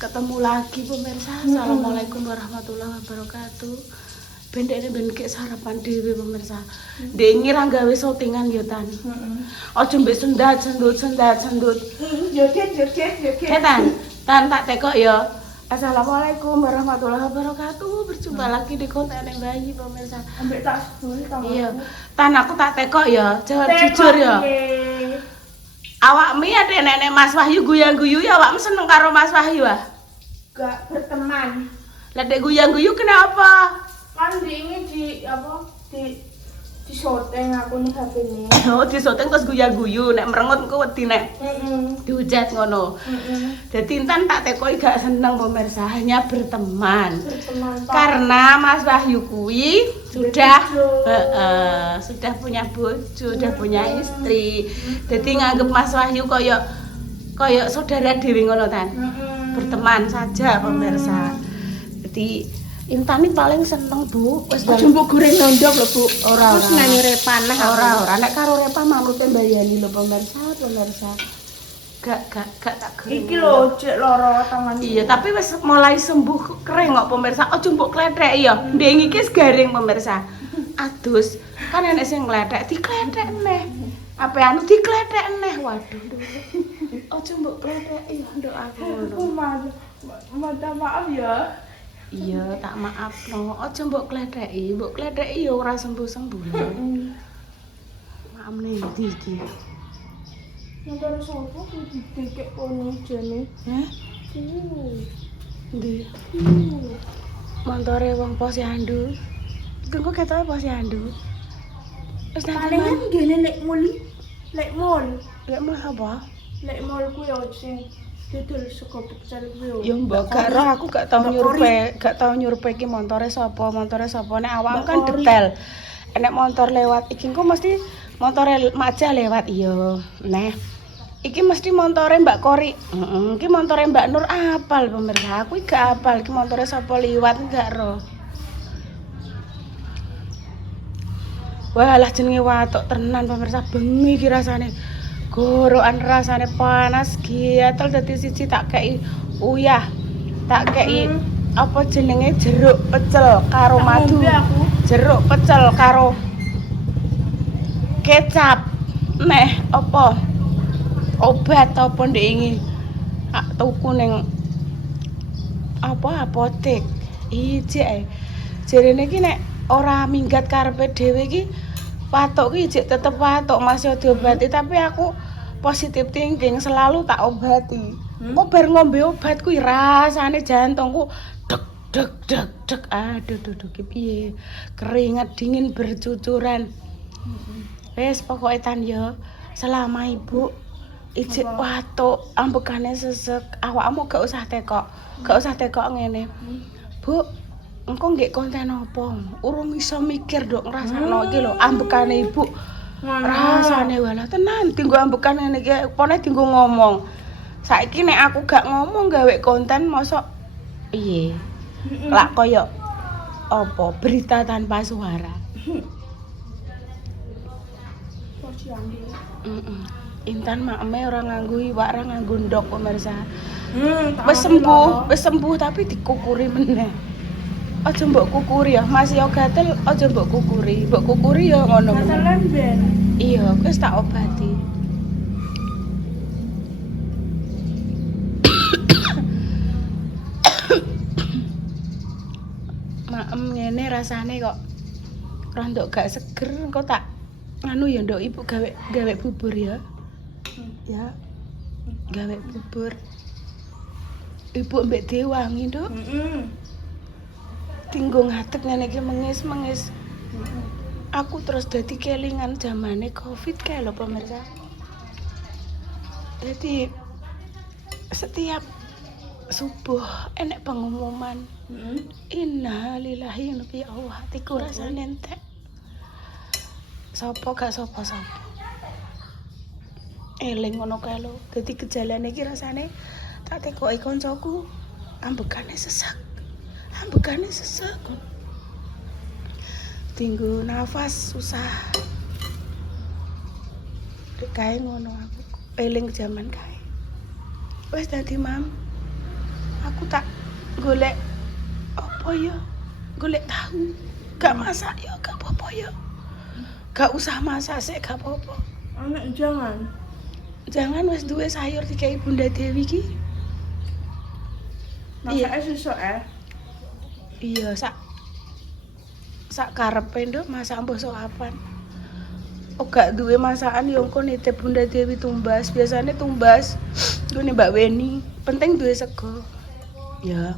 Ketemu lagi pemirsa. Assalamualaikum warahmatullahi wabarakatuh. Bendek ini bendek sarapan dewe pemirsa. Dengi ra gawe sotingan yo tan. Ojo mbek sendut. Joget. Tan tak tekok yo. Assalamualaikum warahmatullahi wabarakatuh. Berjumpa lagi di konten bayi pemirsa. Ambek tas dulu ta. Iya. Tan aku tak tekok yo. Jawab jujur yo. Awakmu ada nenek Mas Wahyu guyang-guyu ya awakmu seneng karo Mas Wahyu ah? Gak berteman. Lah dek guyang-guyu kenapa? Kan ini di syuting aku nih HP ini. Oh, di syuting terus guyang-guyu nek merengut engko wedi nek dihujat ngono. Dadi Intan tak tekoki gak seneng pemirsa, hanya berteman. Karena Mas Wahyu kuwi sudah sudah punya bojo, sudah punya istri. Jadi nganggep Mas Wahyu koyo saudara dhewe ngono tan. Berteman saja pemirsa. Jadi Intan ini paling seneng Bu. Wis Jumbo goreng nondok lho Bu. Ora. Terus nani Repa nah. Ora. Nek karo Repa manute mbayani lho pemirsa. Gak tak goreng. Iki lho cek loro tangan. Iya, tapi wis mulai sembuh kering kok pemirsa. Ojo mbok kletheki ya. Ndeng iki wis garing pemirsa. Adus, kan enek sing nglethek, diklethek neh. Apa anu diklethek neh. Waduh. Ojo mbok kletheki ya nduk aku ngono. Maaf ya. Iya, tak maafno. Ojo mbok kletheki ya ora sembuh-sembuh. Maaf nih iki. Motor sopo kudu dikek kono jane. Hah? Ndi? Montore wong Posyandu. Tunggu ketoke Posyandu. Wis Palingan ngene lek mall. lek mau apa? Lek mall ku yo sing dodol sego pecel ku yo. Ya mbok gak roh aku gak tau nyurupe iki montore sapa nek awakmu kan detail. Nek motor lewat iki engko mesti montore Maja lewat iya. Neh. Iki mesti montore Mbak Kori. Iki montore Mbak Nur apal pemirsa. Aku gak apal iki montore sapa liwat gak roh. Wah, lah jenenge watuk tenan pemirsa, bengi iki rasane. Gorokan rasane panas giatel dadi siji tak kei uyah. Tak kei apa jenenge jeruk pecel karo madu. Jeruk pecel karo kecap. Neh apa? Obat apa ndek iki? Tuku ning apa apotek. Ijek ae. Jarene iki nek ora minggat karepe dhewe iki watuk iki jek tetep watuk masih diobati tapi aku positif thinking selalu tak obati. Kok bar ngombe obat kuwi rasane jantungku deg. Aduh ki piye? Keringat dingin bercucuran. Wes pokoke tan yo selama ibu ijek watuk ambekane sesek awakmu gak usah tekok ngene. Bu, engko nggih konten apa? Urung iso mikir nduk ngrasakno iki lho ambekane ibu. Rasane walah tenan dinggo ambekan ngene iki pone dinggo ngomong. Saiki nek aku gak ngomong gawe konten mosok piye? Lak koyo apa berita tanpa suara. Intan makme ora nganggo iwak, ora nganggo ndok pemirsa. Wis sembuh tapi dikukuri meneh. Aja mbok kukuri ya, masih yo gatel aja mbok kukuri. Mbok kukuri ya ngono. Gatelan ben. Iya, wis tak obati. Maem ngene rasane kok rondok gak seger engko tak anu ya nduk ibu gawe bubur ya. Ya. Gawe bubur. Ibu mbek diwangi nduk. Tinggo ngadeg ngene iki mengis. Aku terus dadi kelingan zamane Covid kae lho pemirsa. Jadi setiap subuh enek pengumuman. Innalillahi wa inna ilaihi raji'un. Hatiku rasane entek. Sopo gak sopo. Eling ngono kae lho. Dadi gejalane iki rasane tak tekoki koncoku ambekane sesek. Tinggu nafas susah. Kae ngono aku eling zaman kae. Wis dadi mam. Aku aku tak golek apa ya? Golek tahu. Gak masak ya, gak apa-apa ya. Gak usah masak sih, gak apa-apa. Anak jangan. Jangan wis duwe sayur dikai Bunda Dewi ki. Masaknya sesuk Iya, sak karepe nduk masak mbok soapan. Oh gak duwe masakan yo engko nitip Bunda Dewi tumbas. Biasanya tumbas ngene Mbak Weni, penting duwe sego. Ya.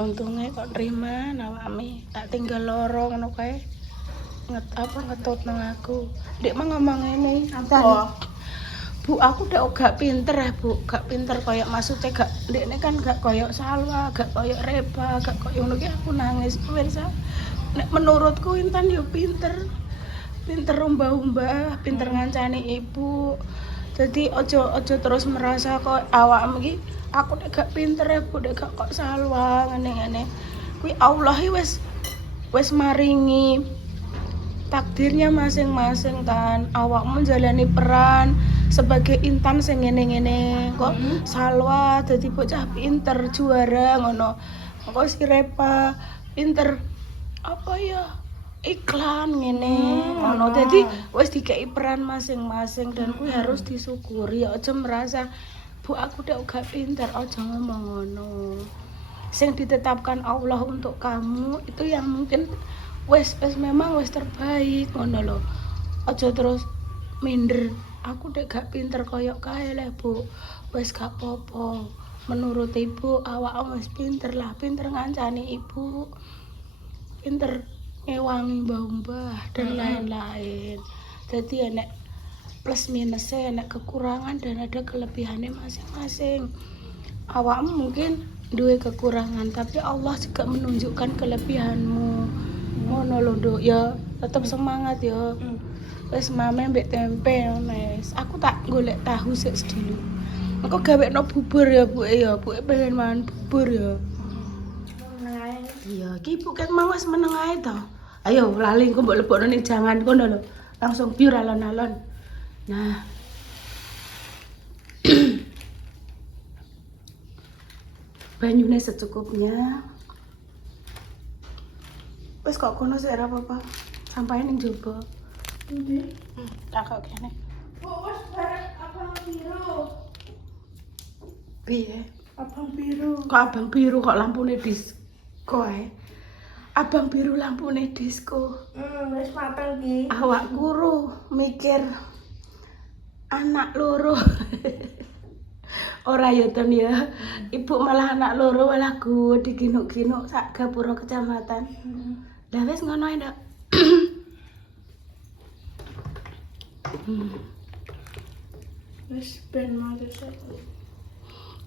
Untungnya kok nerima nawami, tak tinggal loro ngono kae. Ngetut nang aku. Ndek mah ngomong ngene, apa? Bu, aku udah gak pinter ya, Bu. Gak pinter koyok maksudnya gak ndekne kan gak koyok Salwa, gak koyok Reba, gak koyok ngono ki aku nangis. Pirsa. Nek menurutku Intan yo pinter. Pinter umbah-umbah, pinter ngancani ibu. Jadi ojo terus merasa kok awakmu iki aku nek gak pinter ya, Bu, nek gak kok Salwa ngene-ngene. Kuwi Allah wis maringi takdirnya masing-masing kan. Awakmu menjalani peran sebagai Intan sing ngene-ngene kok Salwa dadi bocah pinter juara ngono. Kok si Repa pinter apa ya iklan ngene ngono. Dadi wis dikei peran masing-masing dan kuwi harus disyukuri. Aja merasa Bu aku udah gak pinter, aja ngomong ngono. Sing ditetapkan Allah untuk kamu itu yang mungkin wes memang wes terbaik ngono lho. Aja terus minder. Aku dek gak pinter koyok kae leh, Bu. Wes gak apa-apa. Menurut ibu awak wes pinter lah, pinter ngancani ibu. Pinter ngewangi mbah-mbah dan lain-lain. Jadi enek plus minusnya, enek kekurangan dan ada kelebihannya masing-masing. Awakmu mungkin duwe kekurangan, tapi Allah juga menunjukkan kelebihanmu. Ngono lho, Nduk, ya tetap semangat ya. Wis mame mbek tempe wis. Aku tak golek tahu sik sedulu. Engko gawekno bubur ya, Bu ya. Bu pengen mangan bubur ya. Iya, ki ibu kan mau wis meneng ae to. Ayo lali engko mbok lebokno ning jangan kono lho. Langsung biur alon-alon. Nah. Banyune secukupnya. Wis kok kono sik ora apa-apa. Sampahe ning jowo. Ndi? Tak kok kene. Wes bareng abang biru. Piye? Abang biru. Kok abang biru kok lampune disko ae. Abang biru lampune disko. Wes mateng ki. Awak kuru mikir anak loro. Ora ya Ton ya. Ibu malah anak loro malah gue diginuk-ginuk sak gapura kecamatan. Lah wis ngono ae, Nduk. Wes ben mantus aku.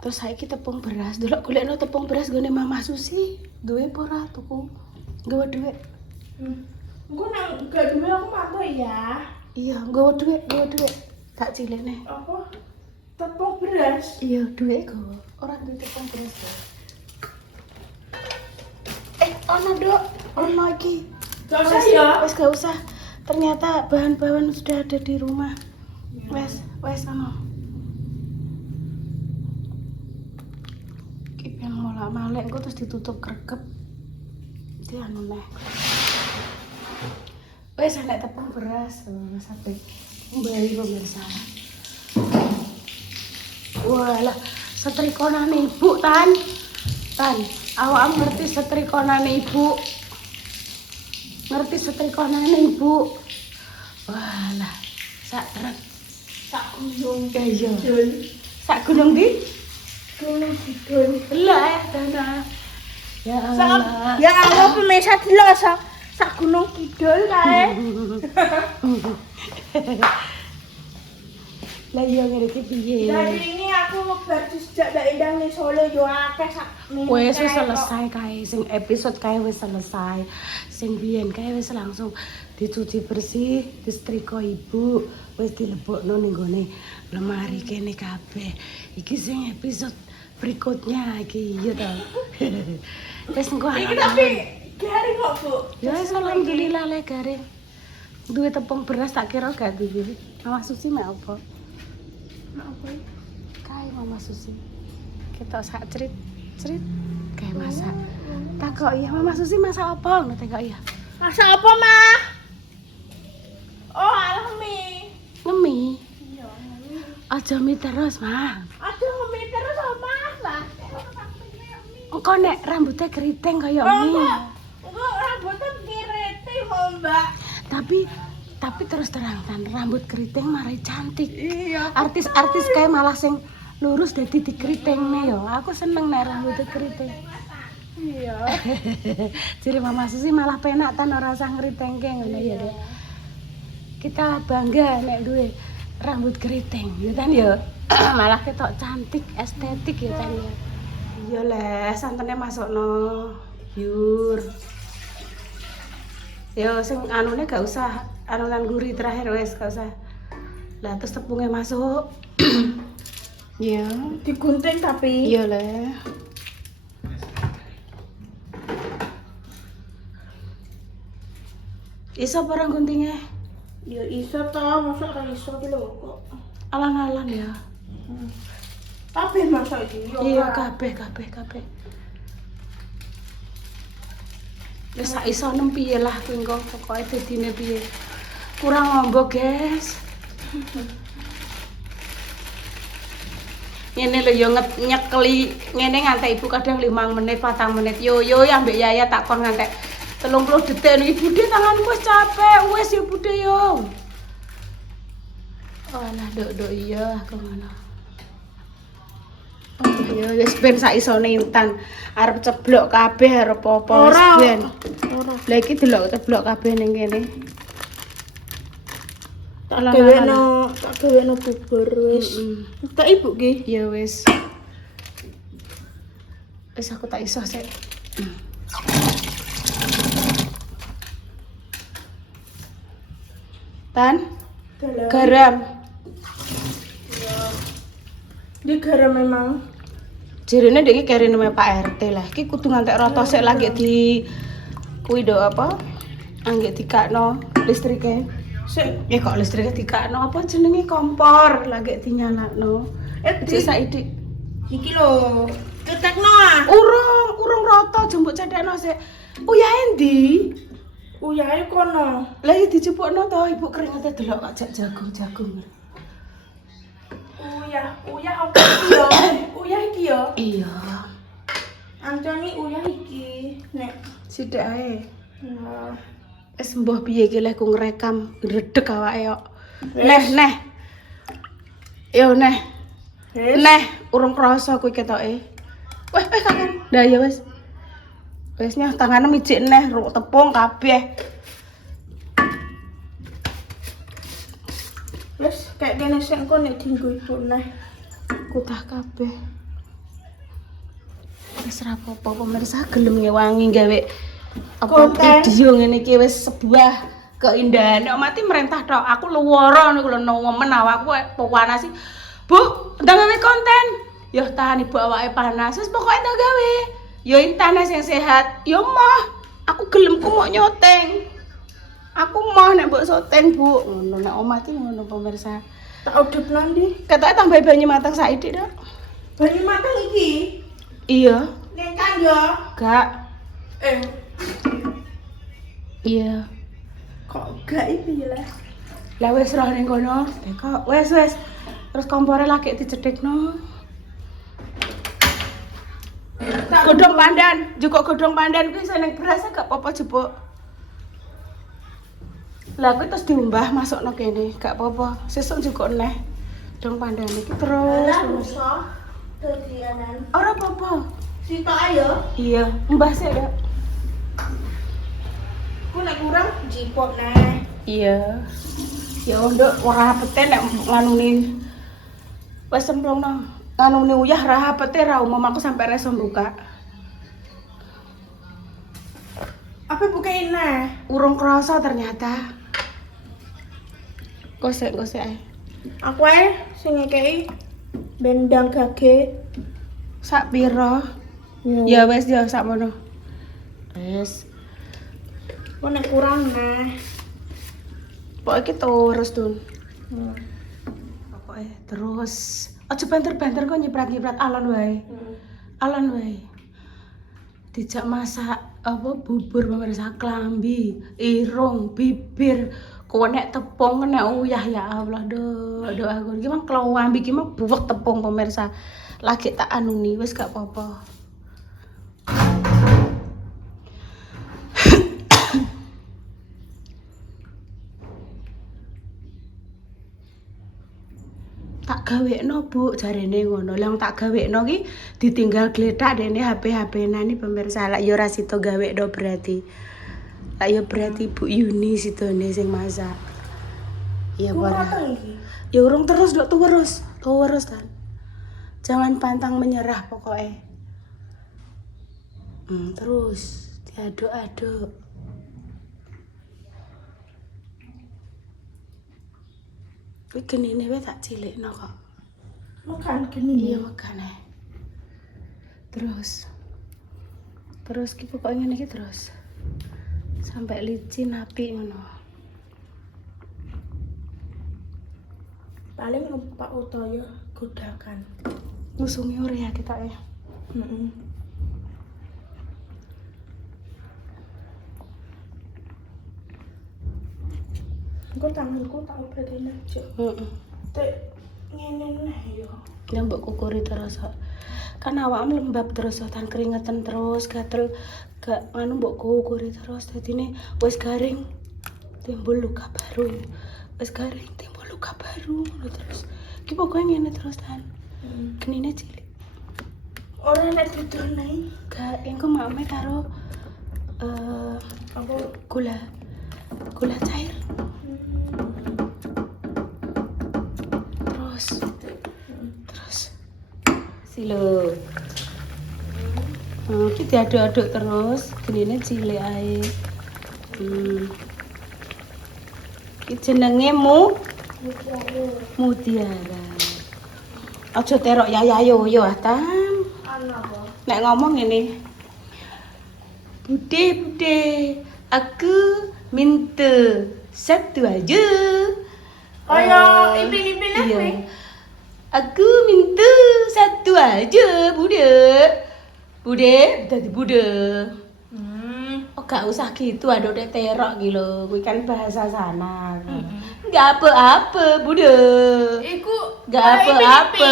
Terus saiki tepung beras. Delok golekno tepung beras gone Mama Susi. Duwe apa ora tuku? Nggawa dhuwit. Engko nang gak duwe aku mantu ya. Iya, nggawa dhuwit. Tak cilikne. Apa? Tepung beras. Iya, dhuwit nggawa. Ora duwe tepung beras. Ono, Nduk. Ono iki. Gak usah ya. Wes gak usah. Ternyata bahan-bahan sudah ada di rumah. Wes ono. Ki ben molak-malik engko terus ditutup krekep. Di anu neh. Wes enek tepung beras. Wes ape. Mbali pemirsa. Walah, setrikonane ibu Tan. Awak ngerti setrikonane ibu? Ngerti setrikonane ibu? Walah, sak truk. Sak gunung. Iya. Kidul. Sak gunung di? Gunung kidul. Lah, Dana. Ya Allah. Ya Allah pemirsa delok sak gunung kidul kae. Lah iya ngene iki piye? Dari ini aku bar sejak dak indang ning Solo yo akeh sak minggu. Wes selesai kae sing episode kae wis selesai. Sing biyen kae wis langsung dicuci bersih, disetrika ibu, wis dilebokno ning gone lemari kene kabeh. Iki sing episode berikutnya iki ya to. Wis engko Iki tapi garing kok, Bu. ya wis alhamdulillah le garing. Duwe tepung beras tak kira gak duwe. Mama Susi mek apa? Apa? Kae Mama Susi. Kita sak cerit kayak masak. Takok iya Mama Susi masak apa? Ngono takok iya. Masak apa, Ma? Oh, alah mie. Ngemi. Iya, mie. Aja mie terus, Mah. Aduh, mie terus sama, Mbak. Engko nek rambutnya keriting kaya Oh, mie. enggak rambutnya keriting, Mbak. Tapi terus terang kan rambut keriting marai cantik. Iya. Artis-artis kayak malah sing lurus dadi dikeritingne yo. Aku seneng nek rambutnya keriting. Iya. Jadi Mama Susi malah penak tan ora usah ngeritingke ngono ya, Dek. Kita bangga nek duwe rambut keriting, ya kan ya. Malah ketok cantik, estetik ya kan ya. Iya le, santannya masukno. Yur. Yo sing anune gak usah anunan gurih terakhir wes gak usah. Lah terus tepungnya masuk. Iya. Digunting tapi. Iya le. Iso barang guntingnya? Ya iso toh, masa kan iso ki lho kok. Alang-alang ya. Tapi masa iki yo. Iya kabeh. Wis sak iso nem piye lah kuwi engko pokoke dadine piye. Kurang ngombo, guys. Ngene lho yo nyekeli ngene ngantek ibu kadang 5 menit, 4 menit. Yo ambek Yaya tak kon ngantek 30 detik nih Ibu De tanganku wis capek. Wis ya Ibu De yo. Alah dok iya aku ngono. Oh iya wis ben sak isone intan. Arep ceblok kabeh arep apa wis ben. Ora. Lah iki delok ceblok kabeh ning kene. Tak gaweno bubur wis. Tak ibu ki. Ya wis. Wis aku tak iso sik. Tan, garam. Dia garam memang. Jirine ndek iki kerene Pak RT lah. Iki kudu ngantek rata sik lagi di kuwi do apa? Anggek dikakno listrike. Sik, Kok listrike dikakno apa jenenge kompor lagi dinyalakno. Sik saiki iki lho. Ketekno ah. urung rata jembuk cedekno sik. Uyahe ndi? Uyahe kono. Lah iki dijupukno to Ibu keringete delok kok jagung-jagung. Uyah apa iki yo? Uyah iki yo. Iya. Antoni uyah iki. Nek Sithik ae. nah, Wis mbah piye iki leh ku ngrekam ndredeg awake kok. Neh. Yo neh. Neh, urung krasa kuwi ketoke. Wes kakang. Lah ya wis. Wis nyah tangane mijik neh ruk tepung kabeh. wis kayak kene sik engko nek dienggo ibu neh. Kutah kabeh. Wis ra apa-apa pemirsa gelem ngewangi gawe apa Konten. video ngene iki wis sebuah keindahan. Nek mati merentah tok. Aku luwara niku lho nemen awakku panas sih. Bu, ndang gawe konten. Ya tahan Ibu awake panas. Wis pokoke tak gawe. Ya intan sing sehat. Ya mah aku gelemku mau nyoteng. Aku mau nek mbok syuting, Bu. Ngono nek omah iki ngono pemirsa. Tak udut nanti. Katanya tambah banyu matang saiki, Dok. Banyu matang iki. Iya. Nek kan yo. Gak. Iya. Kok gak iki ya lah. Lah wis roh ning kono. Kok wis. Terus kompore lagi dicedhekno. Godhong pandan, juga godhong pandan kuwi seneng beras gak apa-apa jebuk. Lah kuwi terus diumbah masukno kene, gak apa-apa. Sesuk juga neh. Godhong pandan iki terus. Lah rusa. Dadianan. Ora apa-apa. Sitok ayo. Iya, mbah sik, Dok. Ku nek kurang jipok neh. Iya. Ya nduk ora pete nek nganune wis semplungno. Nganune uyah ra pete ra umum aku sampai reso buka. Apa bukain neh? Urung krasa ternyata. Gosek ae. Aku ae sing ngekeki bendang gage. Sak pira? Ya wis ya sakmono. Wis. Ku nek kurang neh. Pokoke terus, Dun. Pokoke terus. Aja banter-banter kok nyiprat-nyiprat alon wae. Alon wae. Dijak masak apa bubur pemirsa, klambi, irung, bibir, konek tepung, kena uyah ya Allah do aku iki mah klambi iki mah buwek tepung pemirsa. Lagi tak anuni wis gak apa-apa. Tak gawekno Bu jarene ngono. Lah tak gawekno ki ditinggal gletak dene HP-HP-nani pemirsa. Lah ya ora sida gawekno berarti. Lah ya berarti Bu Yuni sidone sing masak. Iya ora. Ya urung terus dok terus. Terus kan. Jangan pantang menyerah pokoknya. Terus diaduk-aduk. Kuwi genine wae tak cilikno kok. Makan gini. Iya makan Terus ki pokoknya ngene iki terus. Sampai licin api ngono. Paling numpak utaya godakan. Ngusungi ora ya kita ya. Engko tanganku tak obati aja. Tek ngene neh yo. Ya mbok kukuri terus kok. Kan awakmu lembab terus tan keringetan terus gatel gak anu mbok kukuri terus dadine wis garing timbul luka baru. Wis garing timbul luka baru ngono terus. Ki pokoknya ngene terus tan. Genine cilik. Ora nek dudune. Gak engko mame karo Apa gula cair. Terus silo. Kita aduk-aduk terus, genine cilik ae. Iki jenenge mutiara. Aja terok yayayo yo Tam. ana apa? Nek ngomong ngene. Bude, aku minta satu aja. Ipin-ipin apa? Iya. Aku minta satu aja, Bude, tadi Bude. Oh, gak usah gitu, ada udah terok gitu. Kuwi kan bahasa sana. Gak apa-apa, Bude. Iku Gak apa-apa.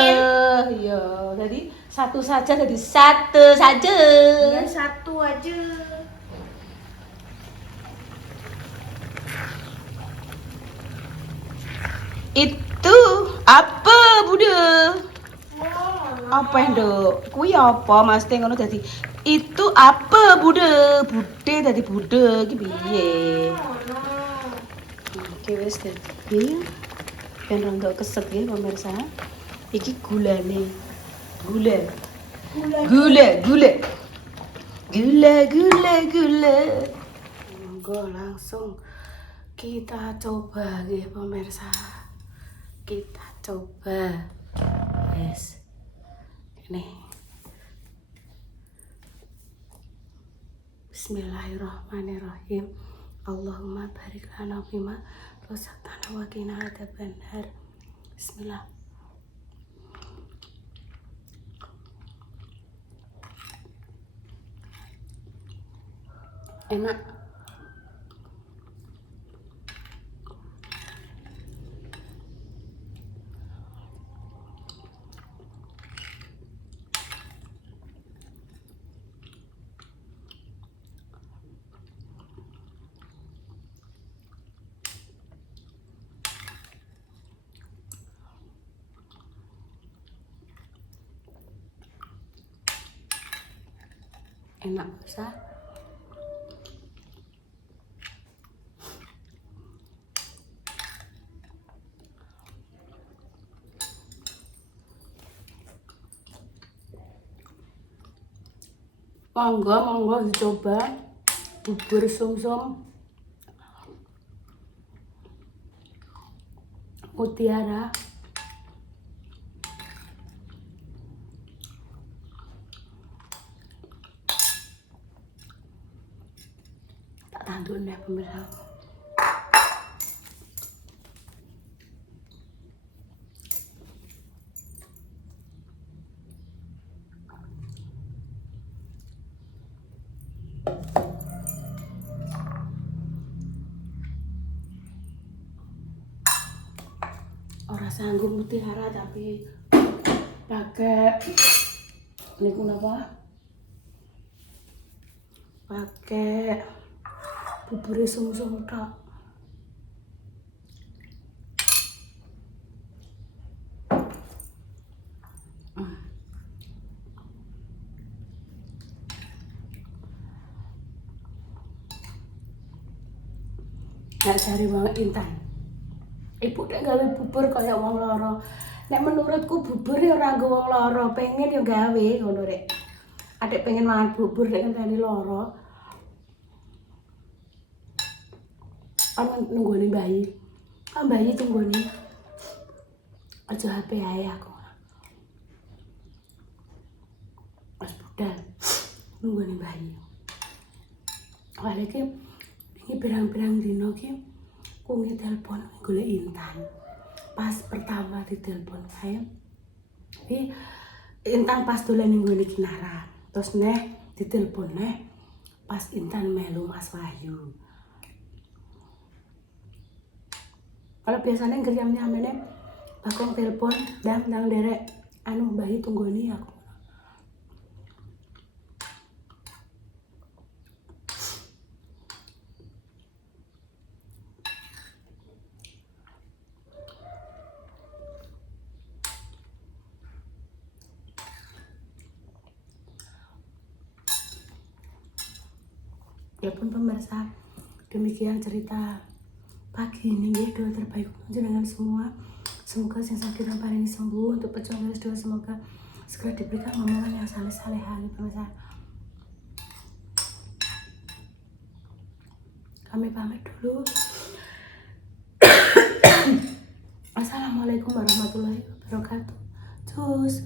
Iya, jadi satu saja, jadi satu saja. ya satu aja. Itu apa, Bude? Apa nduk? Kuwi apa Mas Teh ngono dadi itu apa Bude? Bude dadi Bude iki piye? Oke wis dadi ben rondo keset ya pemirsa. Iki gulane. Gula. Monggo langsung kita coba ya pemirsa. Kita coba. Yes. Ini. Bismillahirrahmanirrahim. Allahumma barik lana fima razaqtana wa qina adzabannar. Bismillah. Enak. Enak bisa. Monggo dicoba bubur sumsum mutiara. Tak tanduk nih pemirsa. sanggup mutiara tapi pakai ini apa? Pakai bubur sum-sum tok. Nek cari wong Intan. Ibu nek gawe bubur kaya wong loro. Nek menurutku bubur ya ora nggo wong loro, pengen ya gawe ngono rek. Adek pengen mangan bubur nek ngenteni loro. Ana nunggone bayi. Ah bayi tunggone. Aja HP ae aku. Pas budal nunggone bayi. Awalnya ini berang-berang dino ki kungi telepon golek Intan. Pas pertama ditelepon kae Intan pas dolan ning gone Kinara. Terus ditelepon pas Intan melu Mas Wahyu. Kalau biasanya ngeriamnya amene bakong telepon dang derek anu bayi tunggoni aku. Ya pun pemirsa, demikian cerita pagi ini doa terbaik jenengan semua. Semoga yang sakit dan paling sembuh. Untuk pejuang garis doa semoga segera diberikan momongan yang saleh-salehan pemirsa. Kami pamit dulu. Assalamualaikum warahmatullahi wabarakatuh. Cus.